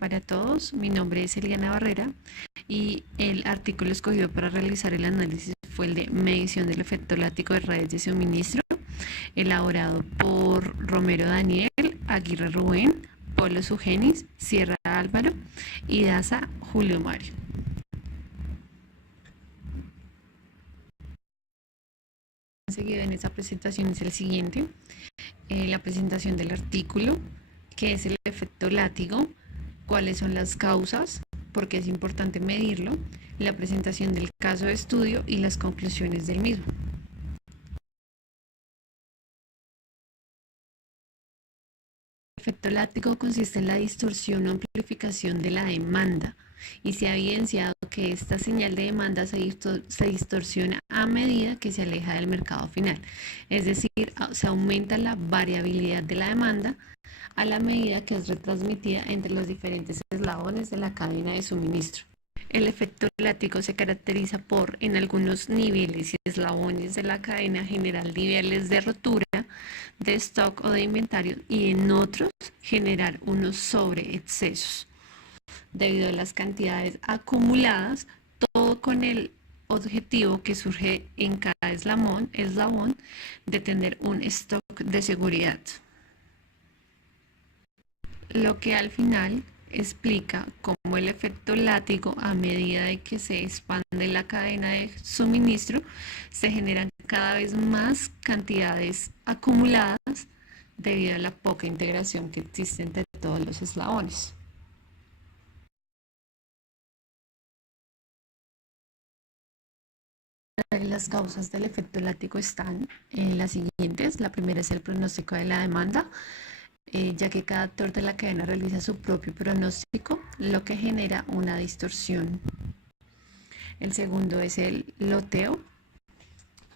para todos, mi nombre es Eliana Barrera y el artículo escogido para realizar el análisis fue el de medición del efecto látigo de redes de suministro, elaborado por Romero Daniel, Aguirre Rubén, Polo Sugenis, Sierra Álvaro y Daza Julio Mario. Seguido en esta presentación es el siguiente, la presentación del artículo, qué es el efecto látigo, cuáles son las causas, por qué es importante medirlo, la presentación del caso de estudio y las conclusiones del mismo. El efecto látigo consiste en la distorsión o amplificación de la demanda y se ha evidenciado que esta señal de demanda se distorsiona a medida que se aleja del mercado final. Es decir, se aumenta la variabilidad de la demanda a la medida que es retransmitida entre los diferentes eslabones de la cadena de suministro. El efecto látigo se caracteriza por, en algunos niveles y eslabones de la cadena, generar niveles de rotura de stock o de inventario y en otros generar unos sobreexcesos debido a las cantidades acumuladas, todo con el objetivo que surge en cada eslabón de tener un stock de seguridad. Lo que al final explica cómo el efecto látigo, a medida de que se expande la cadena de suministro, se generan cada vez más cantidades acumuladas debido a la poca integración que existe entre todos los eslabones. Las causas del efecto látigo están en las siguientes. La primera es el pronóstico de la demanda, ya que cada actor de la cadena realiza su propio pronóstico, lo que genera una distorsión. El segundo es el loteo,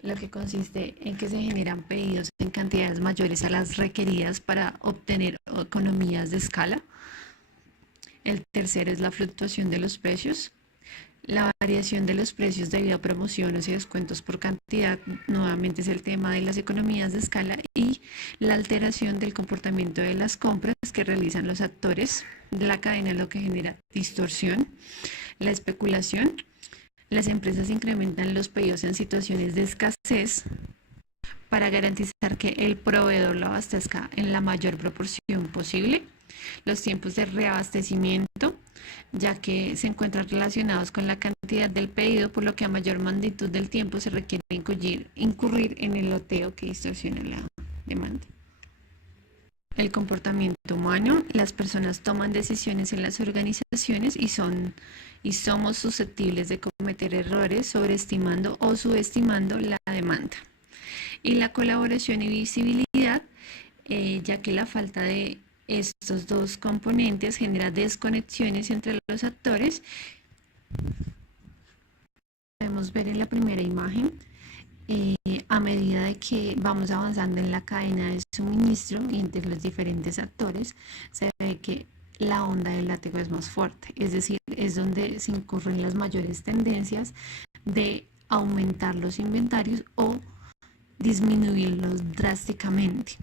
lo que consiste en que se generan pedidos en cantidades mayores a las requeridas para obtener economías de escala. El tercero es la fluctuación de los precios. La variación de los precios debido a promociones y descuentos por cantidad, nuevamente es el tema de las economías de escala, y la alteración del comportamiento de las compras que realizan los actores de la cadena, lo que genera distorsión. La especulación. Las empresas incrementan los pedidos en situaciones de escasez para garantizar que el proveedor lo abastezca en la mayor proporción posible. Los tiempos de reabastecimiento, ya que se encuentran relacionados con la cantidad del pedido, por lo que a mayor magnitud del tiempo se requiere incurrir en el loteo que distorsiona la demanda. El comportamiento humano. Las personas toman decisiones en las organizaciones y somos susceptibles de cometer errores sobreestimando o subestimando la demanda. Y la colaboración y visibilidad, ya que la falta de estos dos componentes genera desconexiones entre los actores. Podemos ver en la primera imagen, a medida de que vamos avanzando en la cadena de suministro y entre los diferentes actores, se ve que la onda del látigo es más fuerte, es decir, es donde se incurren las mayores tendencias de aumentar los inventarios o disminuirlos drásticamente.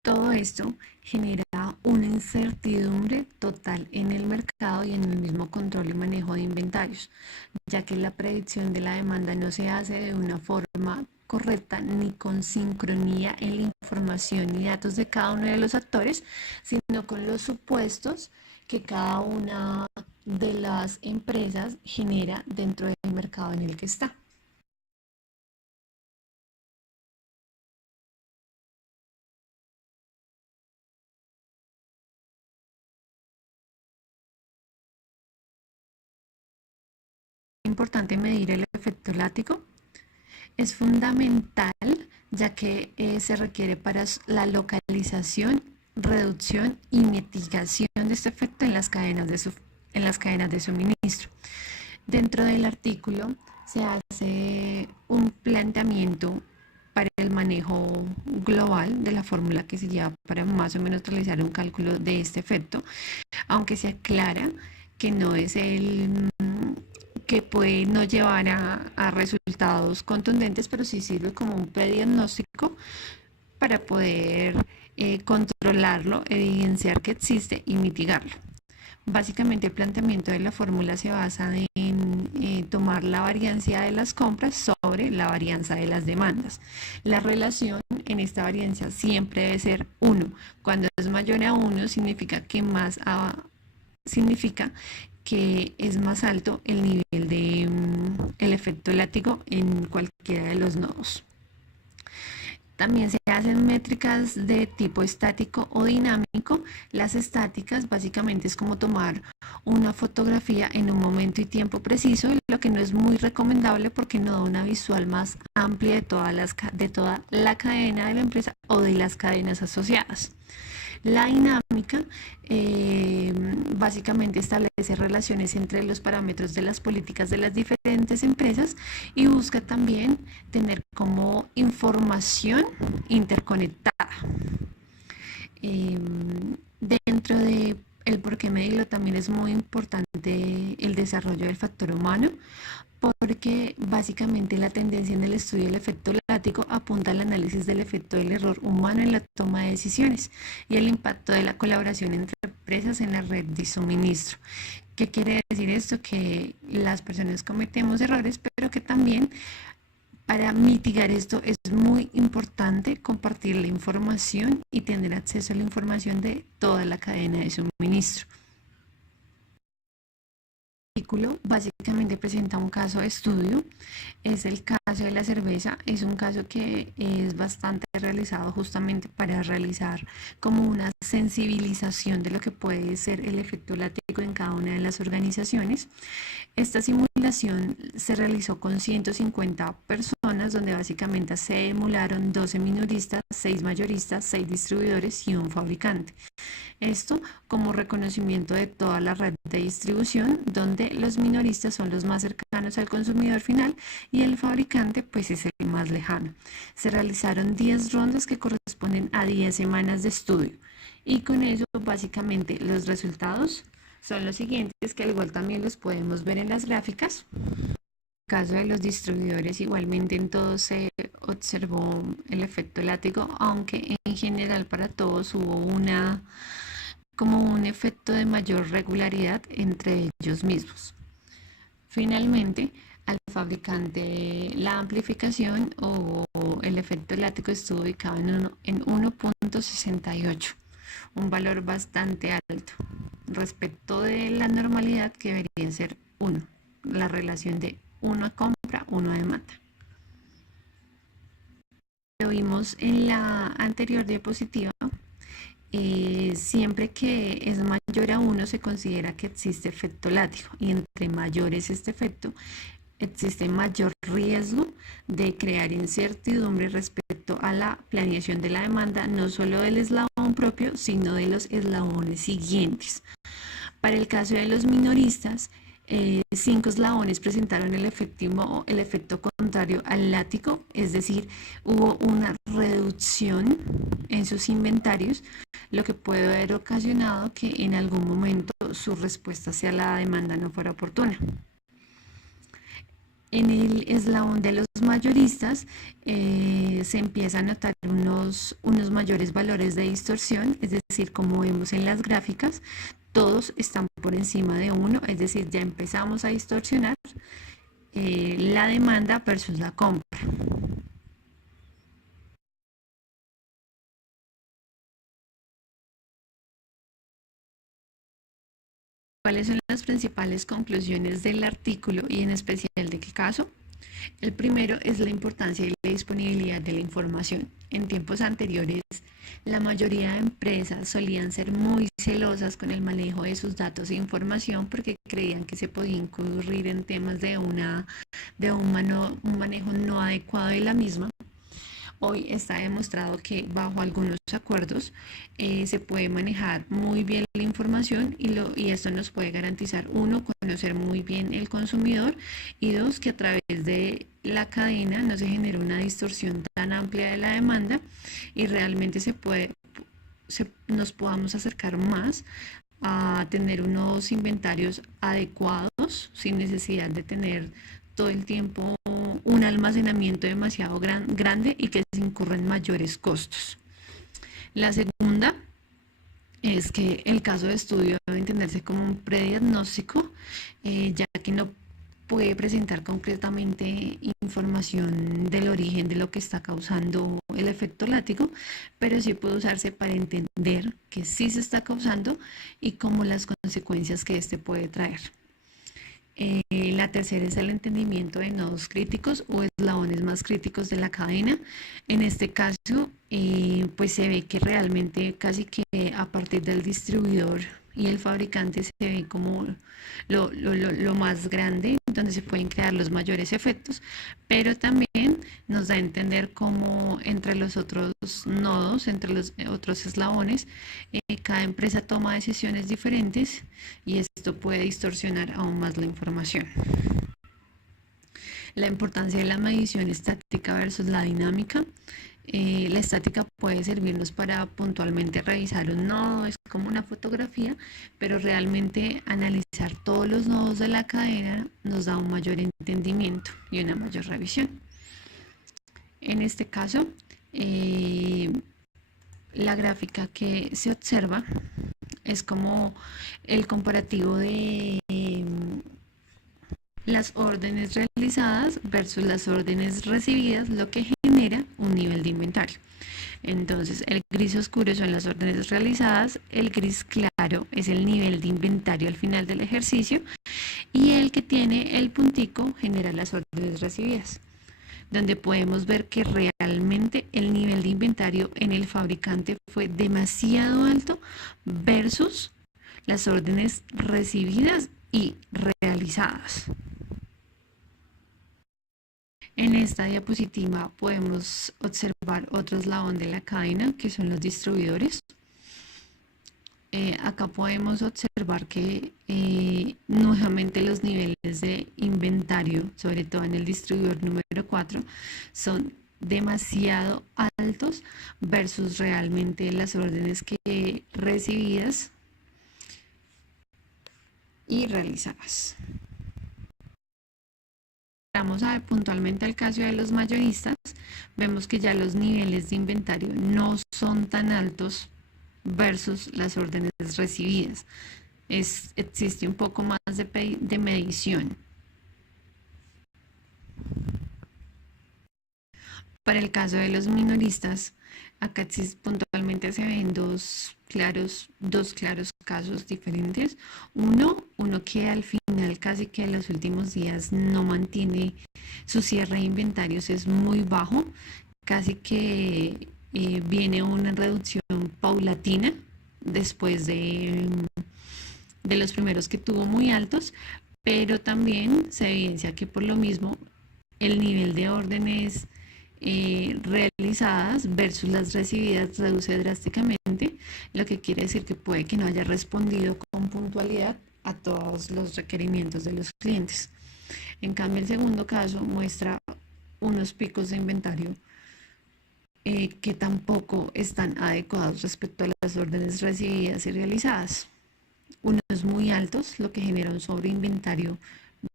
Todo esto genera una incertidumbre total en el mercado y en el mismo control y manejo de inventarios, ya que la predicción de la demanda no se hace de una forma correcta ni con sincronía en la información y datos de cada uno de los actores, sino con los supuestos que cada una de las empresas genera dentro del mercado en el que está. Es importante medir el efecto látigo. Es fundamental, ya que se requiere para la localización, reducción y mitigación de este efecto en las cadenas de suministro. Dentro del artículo se hace un planteamiento para el manejo global de la fórmula que se lleva para más o menos realizar un cálculo de este efecto, aunque se aclara que no es el que puede no llevar a resultados contundentes, pero sí sirve como un prediagnóstico para poder controlarlo, evidenciar que existe y mitigarlo. Básicamente el planteamiento de la fórmula se basa en tomar la varianza de las compras sobre la varianza de las demandas. La relación en esta varianza siempre debe ser 1. Cuando es mayor a 1 significa que es más alto el nivel de el efecto látigo en cualquiera de los nodos. También se hacen métricas de tipo estático o dinámico. Las estáticas básicamente es como tomar una fotografía en un momento y tiempo preciso, lo que no es muy recomendable porque no da una visual más amplia de toda la cadena de la empresa o de las cadenas asociadas. La dinámica básicamente establece relaciones entre los parámetros de las políticas de las diferentes empresas y busca también tener como información interconectada. Dentro de el por qué medirlo también es muy importante el desarrollo del factor humano, porque básicamente la tendencia en el estudio del efecto látigo apunta al análisis del efecto del error humano en la toma de decisiones y el impacto de la colaboración entre empresas en la red de suministro. ¿Qué quiere decir esto? Que las personas cometemos errores, pero que también para mitigar esto es muy importante compartir la información y tener acceso a la información de toda la cadena de suministro. Básicamente presenta un caso de estudio, es el caso de la cerveza, es un caso que es bastante realizado justamente para realizar como una sensibilización de lo que puede ser el efecto látigo en cada una de las organizaciones. Esta simulación se realizó con 150 personas donde básicamente se emularon 12 minoristas, 6 mayoristas, 6 distribuidores y un fabricante. Esto como reconocimiento de toda la red de distribución, donde los minoristas son los más cercanos al consumidor final y el fabricante pues es el más lejano. Se realizaron 10 rondas que corresponden a 10 semanas de estudio y con eso básicamente los resultados son los siguientes, que al igual también los podemos ver en las gráficas. En el caso de los distribuidores, igualmente en todos se observó el efecto látigo, aunque en general para todos hubo como un efecto de mayor regularidad entre ellos mismos. Finalmente, al fabricante la amplificación o el efecto látigo estuvo ubicado en 1.68, un valor bastante alto respecto de la normalidad que debería ser 1, la relación de 1 compra, 1 demanda. Lo vimos en la anterior diapositiva. Siempre que es mayor a 1 se considera que existe efecto látigo y entre mayor es este efecto existe mayor riesgo de crear incertidumbre respecto a la planeación de la demanda, no solo del eslabón propio, sino de los eslabones siguientes. Para el caso de los minoristas, 5 eslabones presentaron el efecto contrario al látigo, es decir, hubo una reducción en sus inventarios, lo que puede haber ocasionado que en algún momento su respuesta hacia la demanda no fuera oportuna. En el eslabón de los mayoristas se empieza a notar unos mayores valores de distorsión, es decir, como vemos en las gráficas, todos están por encima de 1, es decir, ya empezamos a distorsionar la demanda versus la compra. ¿Cuáles son las principales conclusiones del artículo y en especial de qué caso? El primero es la importancia y la disponibilidad de la información. En tiempos anteriores, la mayoría de empresas solían ser muy celosas con el manejo de sus datos e información porque creían que se podía incurrir en temas de un manejo no adecuado de la misma. Hoy está demostrado que bajo algunos acuerdos se puede manejar muy bien la información y esto nos puede garantizar, 1, conocer muy bien el consumidor y 2, que a través de la cadena no se genera una distorsión tan amplia de la demanda y realmente nos podamos acercar más a tener unos inventarios adecuados sin necesidad de tener todo el tiempo un almacenamiento demasiado grande y que se incurren mayores costos. La segunda es que el caso de estudio debe entenderse como un prediagnóstico, ya que no puede presentar concretamente información del origen de lo que está causando el efecto látigo, pero sí puede usarse para entender que sí se está causando y cómo las consecuencias que este puede traer. La tercera es el entendimiento de nodos críticos o eslabones más críticos de la cadena. En este caso, pues se ve que realmente casi que a partir del distribuidor y el fabricante se ve como lo más grande, donde se pueden crear los mayores efectos, pero también nos da a entender cómo entre los otros nodos, entre los otros eslabones, cada empresa toma decisiones diferentes y esto puede distorsionar aún más la información. La importancia de la medición estática versus la dinámica. La estática puede servirnos para puntualmente revisar un nodo, es como una fotografía, pero realmente analizar todos los nodos de la cadena nos da un mayor entendimiento y una mayor revisión. En este caso, la gráfica que se observa es como el comparativo de las órdenes realizadas versus las órdenes recibidas, lo que genera un nivel de inventario. Entonces, el gris oscuro son las órdenes realizadas, el gris claro es el nivel de inventario al final del ejercicio y el que tiene el puntico genera las órdenes recibidas, donde podemos ver que realmente el nivel de inventario en el fabricante fue demasiado alto versus las órdenes recibidas y realizadas. En esta diapositiva podemos observar otro eslabón de la cadena, que son los distribuidores. Acá podemos observar que nuevamente los niveles de inventario, sobre todo en el distribuidor número 4, son demasiado altos versus realmente las órdenes que recibidas y realizadas. Vamos a ver puntualmente el caso de los mayoristas, vemos que ya los niveles de inventario no son tan altos versus las órdenes recibidas. Existe un poco más de medición. Para el caso de los minoristas, acá puntualmente se ven dos claros casos diferentes. Uno que al final casi que en los últimos días no mantiene su cierre de inventarios, es muy bajo, casi que viene una reducción paulatina después de los primeros que tuvo muy altos, pero también se evidencia que por lo mismo el nivel de órdenes realizadas versus las recibidas reduce drásticamente, lo que quiere decir que puede que no haya respondido con puntualidad a todos los requerimientos de los clientes. En cambio, el segundo caso muestra unos picos de inventario que tampoco están adecuados respecto a las órdenes recibidas y realizadas. Unos muy altos, lo que genera un sobreinventario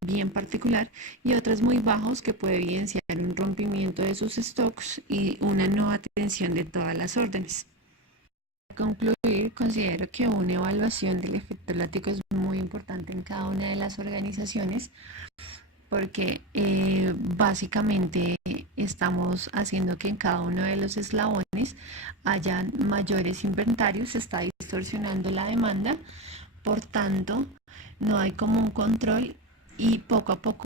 bien particular, y otros muy bajos que puede evidenciar un rompimiento de sus stocks y una no atención de todas las órdenes. Para concluir, considero que una evaluación del efecto látigo es muy importante en cada una de las organizaciones porque básicamente estamos haciendo que en cada uno de los eslabones hayan mayores inventarios, se está distorsionando la demanda, por tanto no hay como un control y poco a poco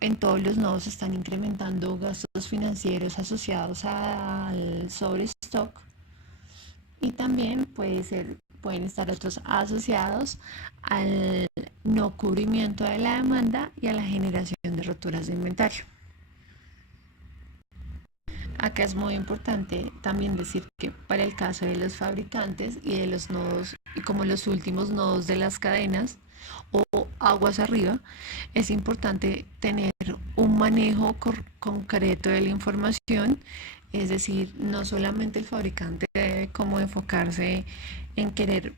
en todos los nodos se están incrementando gastos financieros asociados al sobrestock y también pueden estar otros asociados al no cubrimiento de la demanda y a la generación de roturas de inventario. Acá es muy importante también decir que para el caso de los fabricantes y de los nodos, y como los últimos nodos de las cadenas o aguas arriba, es importante tener un manejo concreto de la información, es decir, no solamente el fabricante debe como enfocarse en querer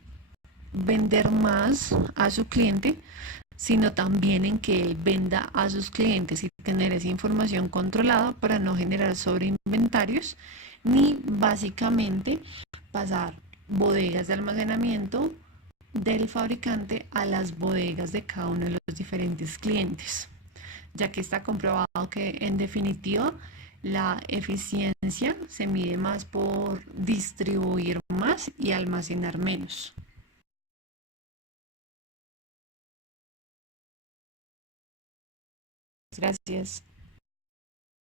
vender más a su cliente, sino también en que él venda a sus clientes y tener esa información controlada para no generar sobreinventarios ni básicamente pasar bodegas de almacenamiento del fabricante a las bodegas de cada uno de los diferentes clientes, ya que está comprobado que en definitiva la eficiencia se mide más por distribuir más y almacenar menos. Gracias.